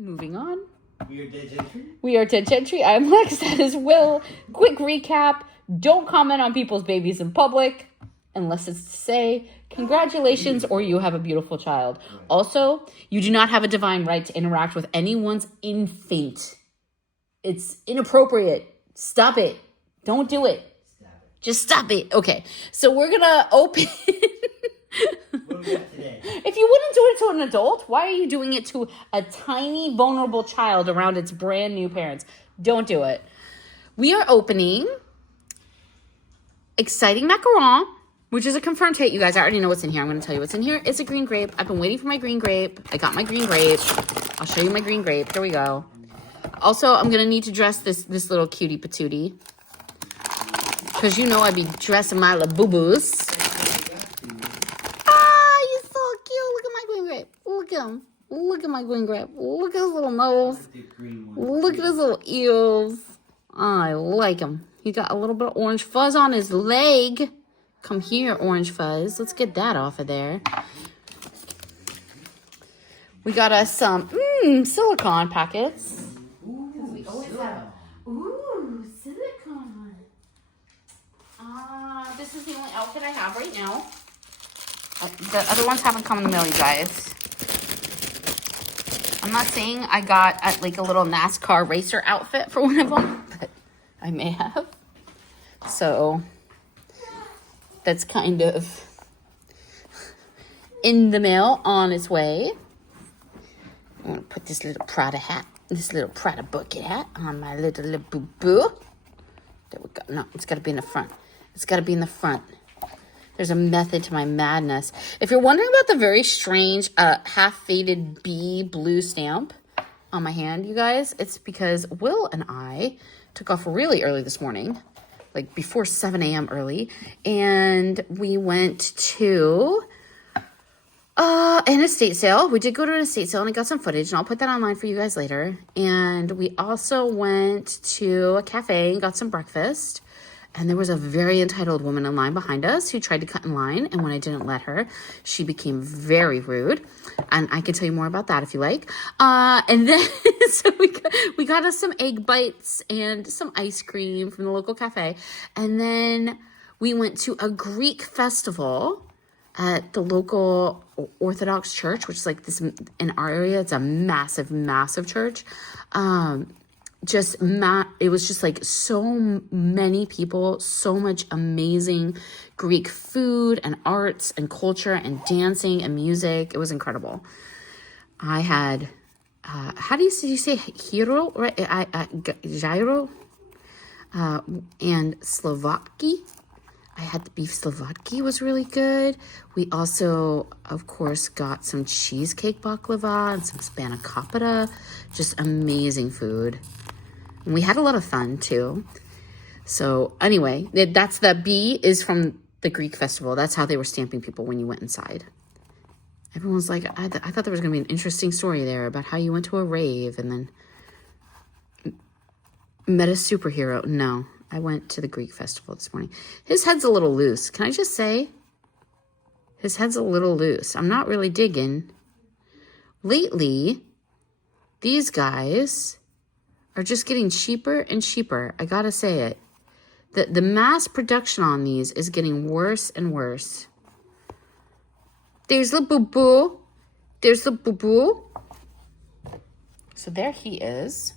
Moving on. We are Dead Gentry. We are Dead Gentry. I'm Lex. That is Will. Quick recap. Don't comment on people's babies in public unless it's to say congratulations or you have a beautiful child. Also, you do not have a divine right to interact with anyone's infant. It's inappropriate. Stop it. Don't do it. Just stop it. Okay. So we're going to open... What do we have today? If you wouldn't do it to an adult, why are you doing it to a tiny, vulnerable child around its brand new parents? Don't do it. We are opening Exciting Macaroon, which is a confirmed hit. You guys, I already know what's in here. I'm going to tell you what's in here. It's a green grape. I've been waiting for my green grape. I got my green grape. I'll show you my green grape. Here we go. Also, I'm going to need to dress this little cutie patootie. Because you know I be dressing my Labubus. Look at him. Look at my green grape. Look at his little nose. Look at his little ears. I like him. He got a little bit of orange fuzz on his leg. Come here, orange fuzz. Let's get that off of there. We got us some silicone packets. We always have. Ooh, silicone. This is the only outfit I have right now. The other ones haven't come in the mail, you guys. I'm not saying I got like a little NASCAR racer outfit for one of them, but I may have. So that's kind of in the mail on its way. I'm going to put this little Prada hat, this little Prada bucket hat on my little Labubu. There we go. No, it's got to be in the front. It's got to be in the front. There's a method to my madness. If you're wondering about the very strange half-faded bee blue stamp on my hand, you guys, it's because Will and I took off really early this morning, like before 7 a.m. early, and we went to an estate sale. We did go to an estate sale, and I got some footage, and I'll put that online for you guys later. And we also went to a cafe and got some breakfast. And there was a very entitled woman in line behind us who tried to cut in line. And when I didn't let her, she became very rude. And I can tell you more about that if you like. And then so we got us some egg bites and some ice cream from the local cafe. And then we went to a Greek festival at the local Orthodox church, which is like this in our area. It's a massive, massive church. It was just like so many people, so much amazing Greek food and arts and culture and dancing and music. It was incredible. I had, how do you say hero, right? Gyro, and Slovaki. I had the beef Slovaki, was really good. We also, of course, got some cheesecake baklava and some spanakopita. Just amazing food. And we had a lot of fun, too. So, anyway, that's the B is from the Greek festival. That's how they were stamping people when you went inside. Everyone was like, I thought there was going to be an interesting story there about how you went to a rave and then met a superhero. No, I went to the Greek festival this morning. His head's a little loose. Can I just say? His head's a little loose. I'm not really digging. Lately, these guys are just getting cheaper and cheaper. I gotta say it. The mass production on these is getting worse and worse. There's the boo-boo. There's the boo-boo. So there he is.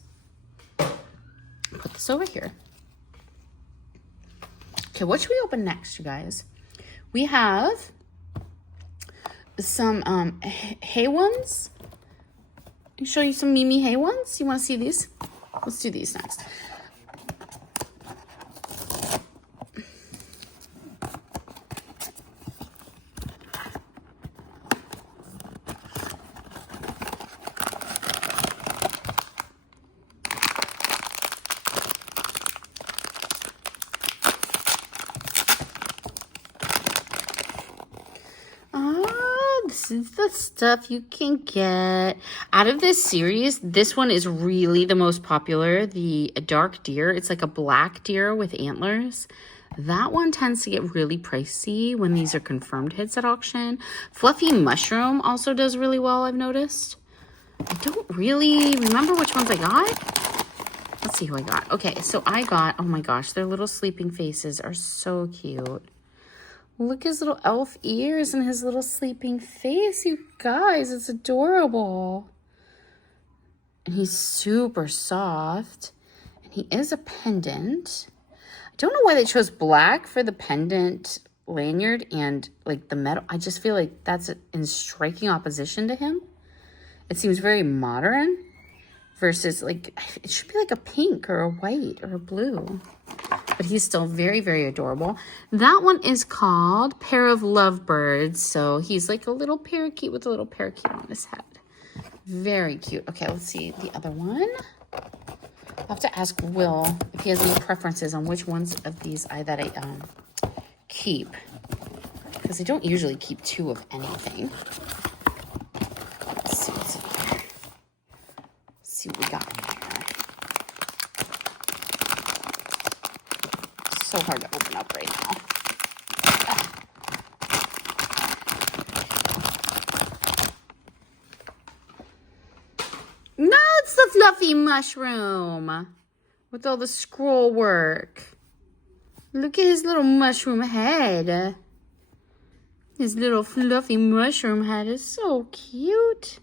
Put this over here. Okay, what should we open next, you guys? We have some Heyones. I'll show you some Mimi Heyones. You want to see these? Let's do these next. This is the stuff you can get. Out of this series, this one is really the most popular. The dark deer. It's like a black deer with antlers. That one tends to get really pricey when these are confirmed hits at auction. Fluffy mushroom also does really well, I've noticed. I don't really remember which ones I got. Let's see who I got. Okay, so I got, oh my gosh, their little sleeping faces are so cute. Look at his little elf ears and his little sleeping face, you guys. It's adorable. And he's super soft. And he is a pendant. I don't know why they chose black for the pendant lanyard and like the metal. I just feel like that's in striking opposition to him. It seems very modern versus like, it should be like a pink or a white or a blue. But he's still very, very adorable. That one is called Pair of Lovebirds. So he's like a little parakeet with a little parakeet on his head. Very cute. Okay, let's see the other one. I'll have to ask Will if he has any preferences on which ones of these I keep. Because I don't usually keep two of anything. Let's see what's in here. Let's see what we got in here. So hard to open up right now. No, it's the fluffy mushroom with all the scroll work. Look at his little mushroom head. His little fluffy mushroom head is so cute.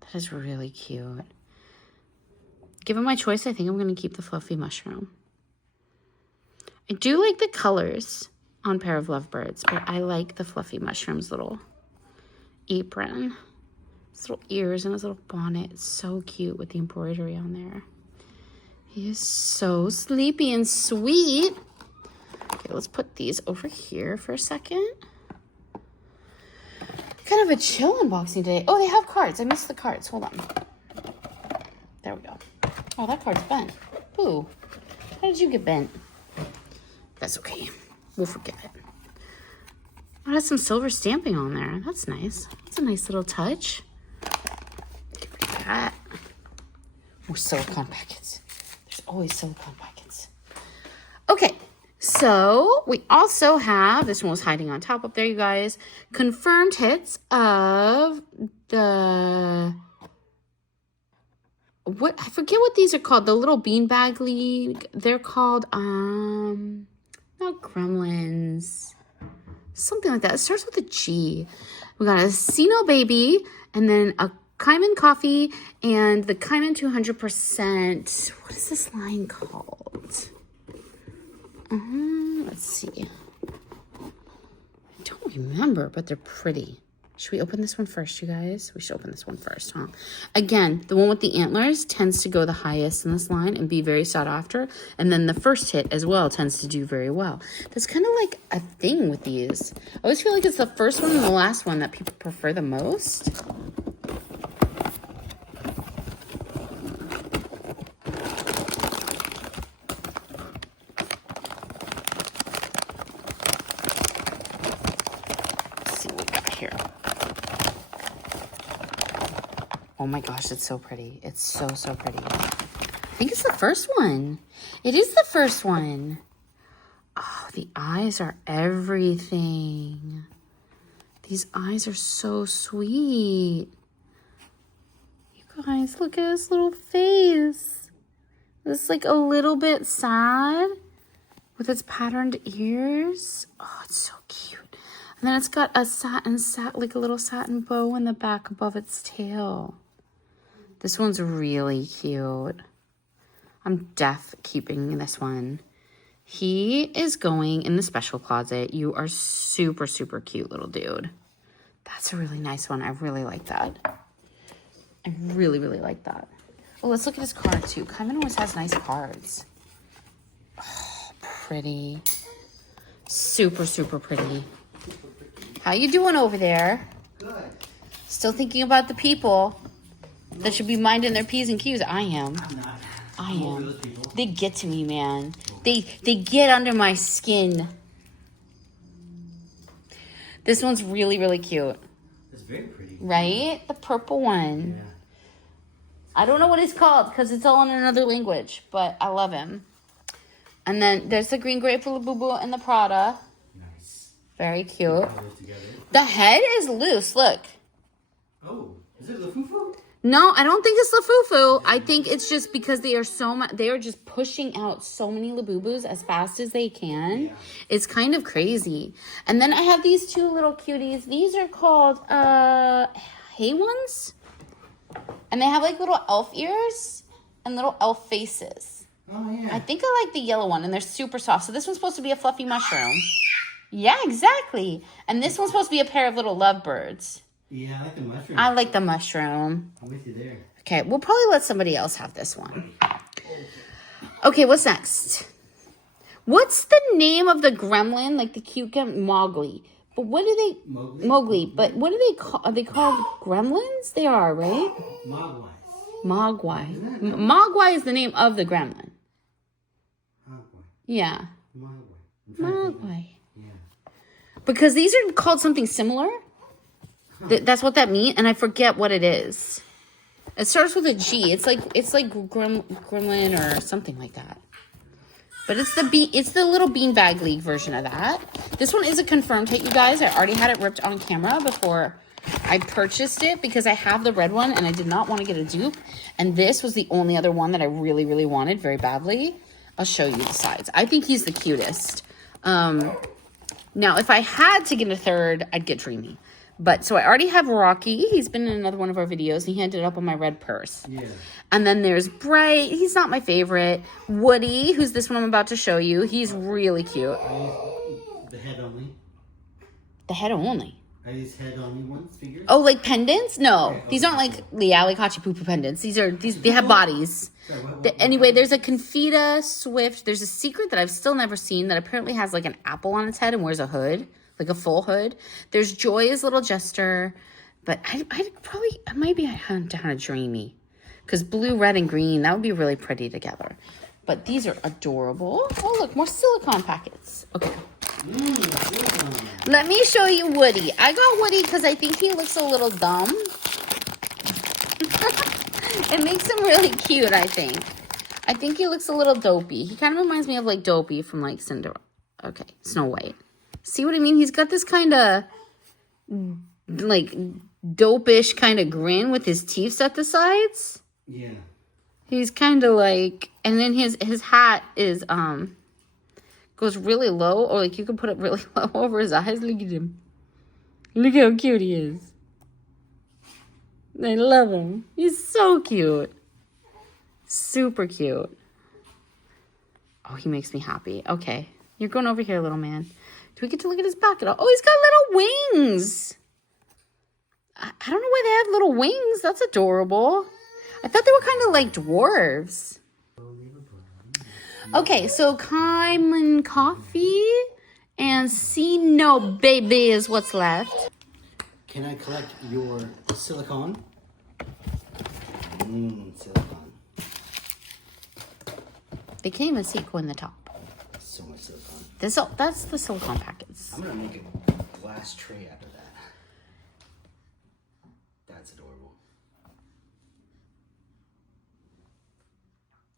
That is really cute. Given my choice, I think I'm going to keep the fluffy mushroom. I do like the colors on Pair of Lovebirds, but I like the fluffy mushroom's little apron. His little ears and his little bonnet. It's so cute with the embroidery on there. He is so sleepy and sweet. Okay, let's put these over here for a second. Kind of a chill unboxing day. Oh, they have cards. I missed the cards. Hold on. There we go. Oh, that card's bent. Boo. How did you get bent? That's okay. We'll forget it. Oh, it has some silver stamping on there. That's nice. That's a nice little touch. Get rid of that. More silicone packets. There's always silicone packets. Okay. So we also have, this one was hiding on top up there, you guys, confirmed hits of the, what, I forget what these are called, the little Beanbag League. They're called, not Gremlins, something like that. It starts with a G. We got a Sino Baby, and then a Kimman Coffee, and the Kimman 200%. What is this line called? Let's see. I don't remember, but they're pretty. Should we open this one first, you guys? We should open this one first, huh? Again, the one with the antlers tends to go the highest in this line and be very sought after. And then the first hit as well tends to do very well. That's kind of like a thing with these. I always feel like it's the first one and the last one that people prefer the most. Oh my gosh, it's so pretty. It's so, so pretty. I think it's the first one. It is the first one. Oh, the eyes are everything. These eyes are so sweet. You guys, look at his little face. It's like a little bit sad with its patterned ears. Oh, it's so cute. And then it's got a like a little satin bow in the back above its tail. This one's really cute. I'm keeping this one. He is going in the special closet. You are super, super cute little dude. That's a really nice one. I really like that. I really, really like that. Oh, let's look at his card too. Kimman always has nice cards. Oh, pretty. Super, super pretty. How you doing over there? Good. Still thinking about the people that should be minding their P's and Q's. I am. I'm not. I am. They get to me, man. They get under my skin. This one's really, really cute. It's very pretty. Right? The purple one. Yeah. I don't know what it's called because it's all in another language, but I love him. And then there's the green grape for Labubu and the Prada. Nice. Very cute. Put those together. The head is loose, look. Oh, is it Lafufu? No, I don't think it's Lafufu. I think it's just because they are so much. They are just pushing out so many Labubus as fast as they can. Yeah. It's kind of crazy. And then I have these two little cuties. These are called Heyones, and they have like little elf ears and little elf faces. Oh yeah. I think I like the yellow one, and they're super soft. So this one's supposed to be a fluffy mushroom. Yeah, exactly. And this one's supposed to be a pair of little lovebirds. Yeah, I like the mushroom. I like the mushroom. I'm with you there. Okay, we'll probably let somebody else have this one. Okay, what's next? What's the name of the gremlin? Like the cute Mowgli. But what do they... Mowgli. But what do they call... Are they called gremlins? They are, right? Mogwai. Mogwai. Mogwai is the name of the gremlin. Mogwai. Yeah. Mogwai. Yeah. Because these are called something similar. That's what that means, and I forget what it is. It starts with a G. It's like Gremlin or something like that. But it's the little Beanbag League version of that. This one is a confirmed hit, you guys. I already had it ripped on camera before I purchased it because I have the red one and I did not want to get a dupe. And this was the only other one that I really, really wanted very badly. I'll show you the sides. I think he's the cutest. Now, if I had to get a third, I'd get Dreamy. But, so I already have Rocky. He's been in another one of our videos. And he ended up on my red purse. Yeah. And then there's Bright. He's not my favorite. Woody, who's this one I'm about to show you. He's really cute. The head only. The head only? Are these head only ones, figures? Oh, like pendants? No. Okay, these aren't like Liali Kachi Poo Poo pendants. They have bodies. Sorry, anyway, there's a Confida Swift. There's a secret that I've still never seen that apparently has like an apple on its head and wears a hood. Like a full hood. There's Joy's little jester, but I might be down a Dreamy, because blue, red, and green, that would be really pretty together. But these are adorable. Oh look, more silicone packets. Okay. Let me show you Woody. I got Woody because I think he looks a little dumb. It makes him really cute. I think he looks a little dopey. He kind of reminds me of like Dopey from like Cinderella. Okay, Snow White. See what I mean? He's got this kind of, like, dope-ish kind of grin with his teeth at the sides. Yeah. He's kind of like, and then his hat is, goes really low, or like you can put it really low over his eyes. Look at him. Look how cute he is. I love him. He's so cute. Super cute. Oh, he makes me happy. Okay. You're going over here, little man. Do we get to look at his back at all? Oh, he's got little wings. I don't know why they have little wings. That's adorable. I thought they were kind of like dwarves. Okay, so Kimman Coffee and See No Baby is what's left. Can I collect your silicone? Silicone. They can't even see in the top. So much silicone. That's the silicone packets. I'm gonna make a glass tray out of that. That's adorable.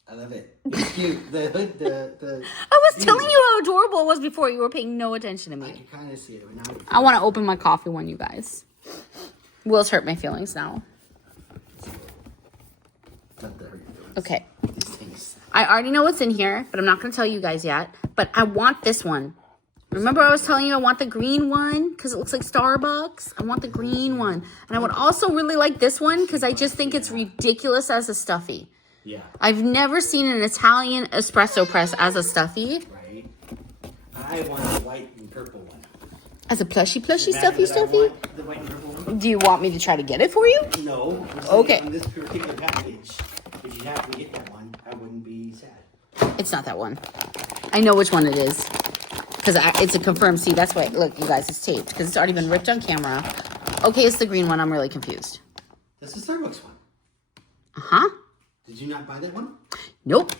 I love it. It's cute. The hood, the. I was telling you how adorable it was before. You were paying no attention to me. I can kind of see it right now. I want to open my coffee one, you guys. Will's hurt my feelings now. Okay. I already know what's in here, but I'm not going to tell you guys yet. But I want this one. Remember I was telling you I want the green one because it looks like Starbucks? I want the green one. And I would also really like this one because I just think it's ridiculous as a stuffy. Yeah. I've never seen an Italian espresso press as a stuffy. Right. I want the white and purple one. As a stuffy? The white and purple one. Do you want me to try to get it for you? No. Okay. On this particular package, if you happen to get that one, I wouldn't be sad. It's not that one. I know which one it is. Because it's a confirmed see. That's why, look, you guys, it's taped. Because it's already been ripped on camera. Okay, it's the green one. I'm really confused. That's the Starbucks one. Uh-huh. Did you not buy that one? Nope.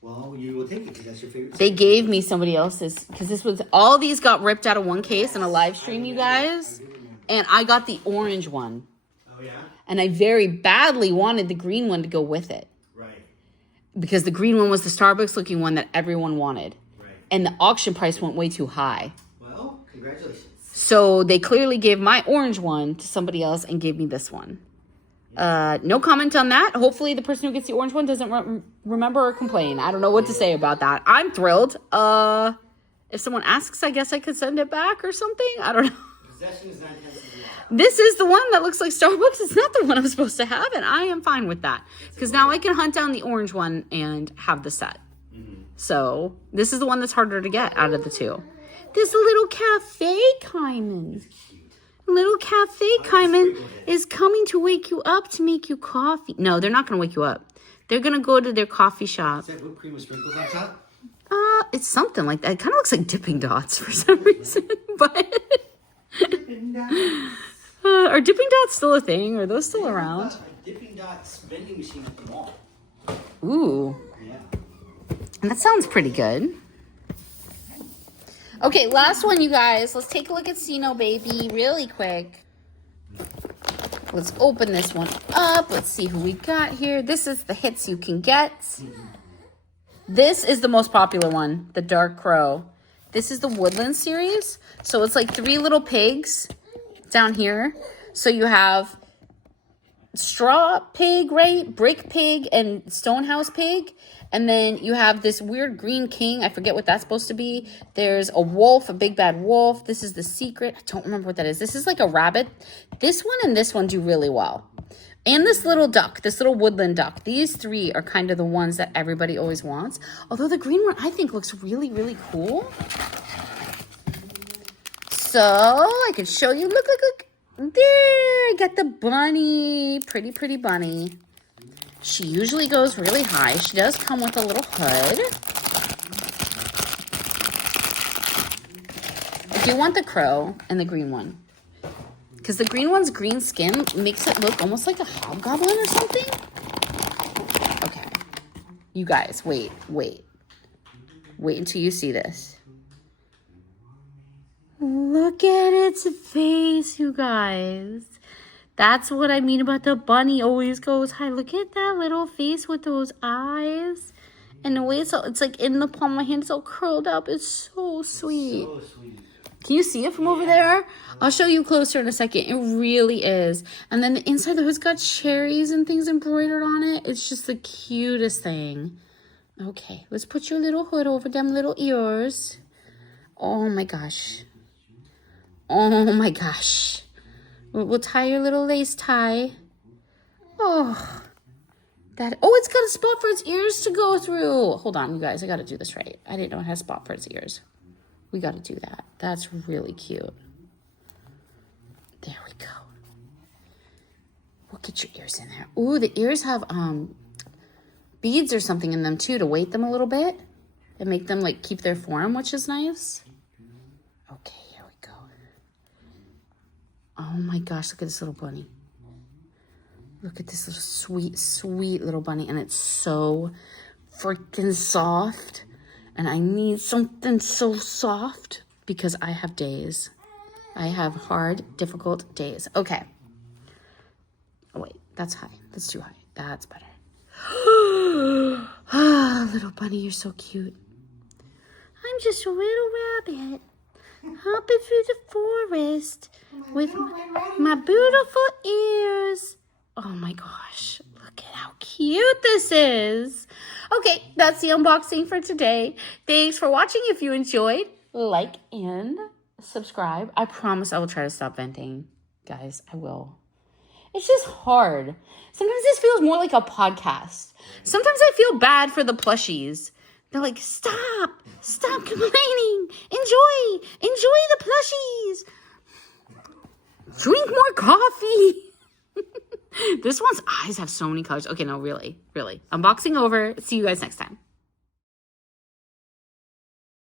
Well, you will take it because that's your favorite. They gave me somebody else's. Because this was, all these got ripped out of one case in a live stream, you guys. And I got the orange one. Oh, yeah? And I very badly wanted the green one to go with it. Right. Because the green one was the Starbucks looking one that everyone wanted. Right. And the auction price went way too high. Well, congratulations. So they clearly gave my orange one to somebody else and gave me this one. No comment on that. Hopefully the person who gets the orange one doesn't remember or complain. I don't know what to say about that. I'm thrilled. If someone asks, I guess I could send it back or something. I don't know. Possession is 9 tenths of the law. This is the one that looks like Starbucks. It's not the one I'm supposed to have, and I am fine with that. Because now I can hunt down the orange one and have the set. So this is the one that's harder to get out of the two. This little cafe Kimman. Little cafe Kimman is coming to wake you up to make you coffee. No, they're not going to wake you up. They're going to go to their coffee shop. Is that whipped cream with sprinkles on top? It's something like that. It kind of looks like dipping dots for some reason, but are dipping dots still a thing? Are those still around? A dipping dots vending machine at the mall. Ooh, Yeah. and that sounds pretty good. Okay, last one, you guys. Let's take a look at Sino Baby really quick. Let's open this one up. Let's see who we got here. This is the hits you can get. This is the most popular one, the Dark Crow. This is the Woodland series. So it's like 3 little pigs down here. So you have straw pig, right? Brick pig and stonehouse pig. And then you have this weird green king. I forget what that's supposed to be. There's a wolf, a big bad wolf. This is the secret. I don't remember what that is. This is like a rabbit. This one and this one do really well. And this little duck, this little woodland duck. These 3 are kind of the ones that everybody always wants. Although the green one, I think, looks really, really cool. So I can show you. Look, look, look. There, I got the bunny. Pretty, pretty bunny. She usually goes really high. She does come with a little hood. I do want the crow and the green one. Because the green one's green skin makes it look almost like a hobgoblin or something. Okay. You guys, wait. Wait until you see this. Look at its face, you guys. That's what I mean about the bunny always goes high. Look at that little face with those eyes. And the way it's like in the palm of my hand, it's all curled up. It's so sweet. So sweet. Can you see it from over there? I'll show you closer in a second. It really is. And then the inside of the hood's got cherries and things embroidered on it. It's just the cutest thing. Okay, let's put your little hood over them little ears. Oh my gosh. Oh my gosh. We'll tie your little lace tie. Oh, it's got a spot for its ears to go through. Hold on, you guys. I got to do this right. I didn't know it had a spot for its ears. We got to do that. That's really cute. There we go. We'll get your ears in there. Ooh, the ears have beads or something in them too to weight them a little bit and make them like keep their form, which is nice. Okay, here we go. Oh my gosh, look at this little bunny. Look at this little sweet, sweet little bunny. And it's so freaking soft. And I need something so soft because I have days. I have hard, difficult days. Okay. Oh, wait. That's high. That's too high. That's better. Ah, little bunny, you're so cute. I'm just a little rabbit hopping through the forest with my beautiful ears. Oh my gosh, look at how cute this is. Okay, that's the unboxing for today. Thanks for watching. If you enjoyed, like and subscribe. I promise I will try to stop venting. Guys, I will. It's just hard. Sometimes this feels more like a podcast. Sometimes I feel bad for the plushies. They're like, stop complaining. Enjoy the plushies. Drink more coffee. This one's eyes have so many colors. Okay, no, really. Unboxing over. See you guys next time.